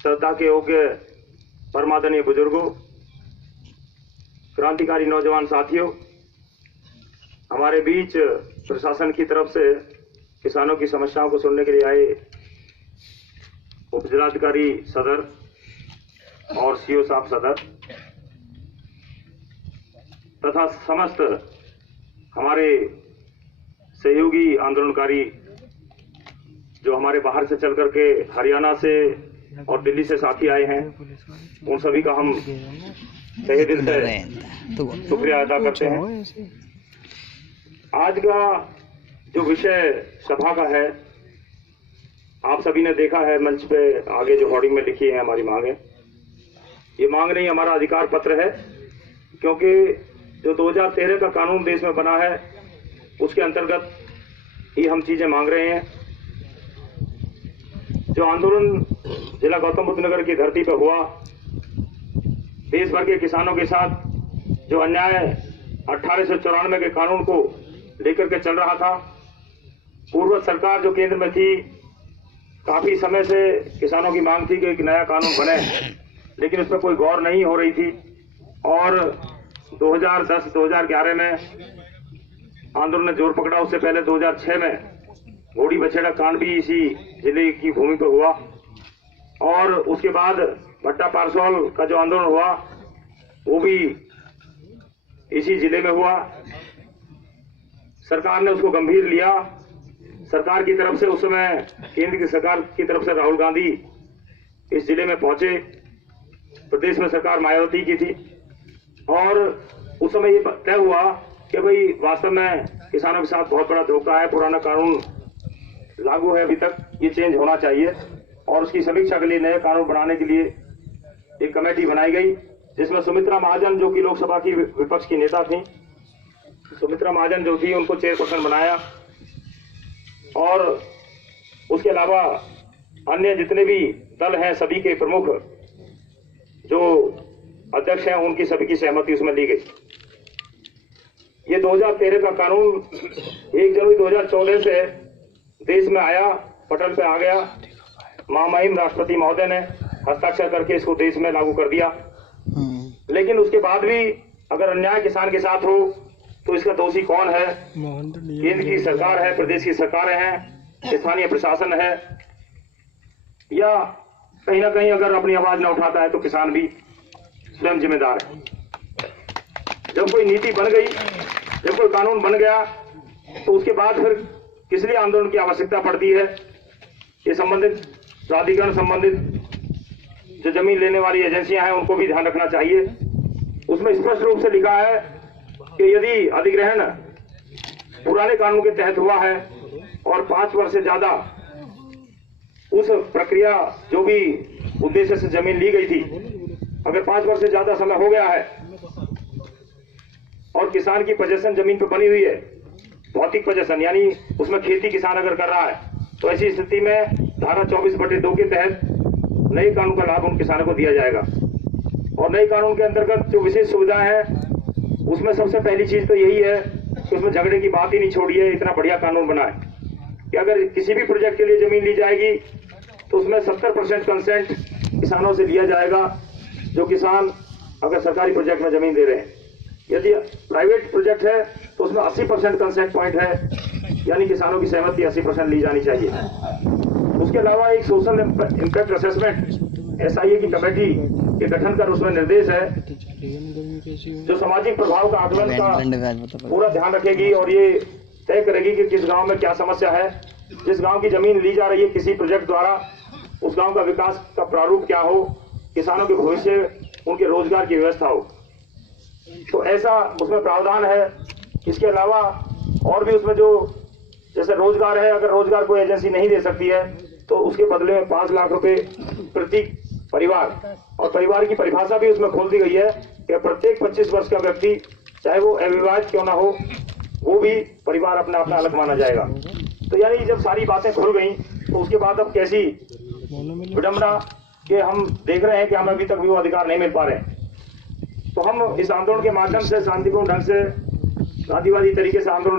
श्रद्धा के योग्य परमादरणीय बुजुर्गों, क्रांतिकारी नौजवान साथियों, हमारे बीच प्रशासन की तरफ से किसानों की समस्याओं को सुनने के लिए आए उप जिलाधिकारी सदर और सीओ साहब सदर तथा समस्त हमारे सहयोगी आंदोलनकारी जो हमारे बाहर से चल करके हरियाणा से और दिल्ली से साथी आए हैं, उन सभी का हम तहे दिल से शुक्रिया अदा करते हैं। आज का जो विषय सभा का है, आप सभी ने देखा है मंच पे आगे जो होर्डिंग में लिखी है हमारी मांग है। ये मांग नहीं, हमारा अधिकार पत्र है, क्योंकि जो 2013 का कानून देश में बना है उसके अंतर्गत ही हम चीजें मांग रहे हैं। जो आंदोलन जिला गौतम बुद्ध नगर की धरती पर हुआ, देश भर के किसानों के साथ जो अन्याय 1894 के कानून को लेकर के चल रहा था, पूर्व सरकार जो केंद्र में थी, काफी समय से किसानों की मांग थी कि एक नया कानून बने, लेकिन उस पर कोई गौर नहीं हो रही थी। और 2010-2011 में आंदोलन ने जोर पकड़ा। उससे पहले 2006 में घोड़ी बछेड़ा कांड भी इसी जिले की भूमि पर हुआ, और उसके बाद भट्टा पारसौल का जो आंदोलन हुआ वो भी इसी जिले में हुआ। सरकार ने उसको गंभीर लिया। सरकार की तरफ से उस समय, केंद्र की सरकार की तरफ से राहुल गांधी इस जिले में पहुंचे। प्रदेश में सरकार मायावती की थी, और उस समय ये तय हुआ कि भाई वास्तव में किसानों के साथ बहुत बड़ा धोखा है, पुराना कानून लागू है अभी तक, ये चेंज होना चाहिए। और उसकी समीक्षा के लिए नए कानून बनाने के लिए एक कमेटी बनाई गई, जिसमें सुमित्रा महाजन जो कि लोकसभा की विपक्ष की नेता थी, सुमित्रा महाजन जो थी, उनको चेयरपर्सन बनाया। और उसके अलावा अन्य जितने भी दल हैं, सभी के प्रमुख जो अध्यक्ष हैं, उनकी सभी की सहमति उसमें ली गई। ये 2013 का कानून 1 जनवरी 2014 से देश में आया, पटल पे आ गया। महामहिम राष्ट्रपति महोदय ने हस्ताक्षर करके इसको देश में लागू कर दिया। लेकिन उसके बाद भी अगर अन्याय किसान के साथ हो तो इसका दोषी कौन है? केंद्र की सरकार है, प्रदेश की सरकारें हैं, स्थानीय प्रशासन है, या कहीं ना कहीं अगर अपनी आवाज न उठाता है तो किसान भी स्वयं जिम्मेदार है। जब कोई नीति बन गई, जब कोई कानून बन गया, तो उसके बाद फिर किस लिए आंदोलन की आवश्यकता पड़ती है? ये संबंधित प्राधिकरण, संबंधित जो जमीन लेने वाली एजेंसियां हैं, उनको भी ध्यान रखना चाहिए। उसमें स्पष्ट रूप से लिखा है कि यदि अधिग्रहण पुराने कानून के तहत हुआ है और 5 वर्ष से ज्यादा उस प्रक्रिया जो भी उद्देश्य से जमीन ली गई थी, अगर 5 वर्ष से ज्यादा समय हो गया है और किसान की पोजीशन जमीन पर बनी हुई है, भौतिक पोजीशन यानी उसमें खेती किसान अगर कर रहा है, तो ऐसी स्थिति में धारा 24/2 के तहत नए कानून का लाभ उन किसानों को दिया जाएगा। और नए कानून के अंतर्गत जो विशेष सुविधाएं हैं, उसमें सबसे पहली चीज तो यही है कि उसमें झगड़े की बात ही नहीं छोड़ी है। इतना बढ़िया कानून बना है कि अगर किसी भी प्रोजेक्ट के लिए जमीन ली जाएगी तो उसमें 70% कंसेंट किसानों से लिया जाएगा, जो किसान अगर सरकारी प्रोजेक्ट में जमीन दे रहे हैं। यदि प्राइवेट प्रोजेक्ट है तो उसमें 80% कंसेंट पॉइंट है, यानी किसानों की सहमति 80% ली जानी चाहिए। उसके अलावा एक सोशल इम्पैक्ट असेसमेंट SIA की कमेटी के गठन कर उसमें निर्देश है, जो सामाजिक प्रभाव का आकलन का पूरा ध्यान रखेगी और ये तय करेगी कि किस गांव में क्या समस्या है, जिस गांव की जमीन ली जा रही है किसी प्रोजेक्ट द्वारा, उस गांव का विकास का प्रारूप क्या हो, किसानों के भविष्य, उनके रोजगार की व्यवस्था हो। तो ऐसा उसमें प्रावधान है। इसके अलावा और भी उसमें जो जैसे रोजगार है, अगर रोजगार कोई एजेंसी नहीं दे सकती है तो उसके बदले में 5 लाख रुपए प्रति परिवार, और परिवार की परिभाषा भी उसमें खोल दी गई है कि प्रत्येक 25 वर्ष का व्यक्ति, चाहे वो अविवाहित क्यों ना हो, वो भी परिवार अपना अपना अलग माना जाएगा। तो यानी जब सारी बातें खुल गई तो उसके बाद अब कैसी विडंबना कि हम देख रहे हैं कि हमें अभी तक भी वो अधिकार नहीं मिल पा रहे हैं। तो हम इस आंदोलन के माध्यम से शांतिपूर्ण ढंग से गांधीवादी तरीके से आंदोलन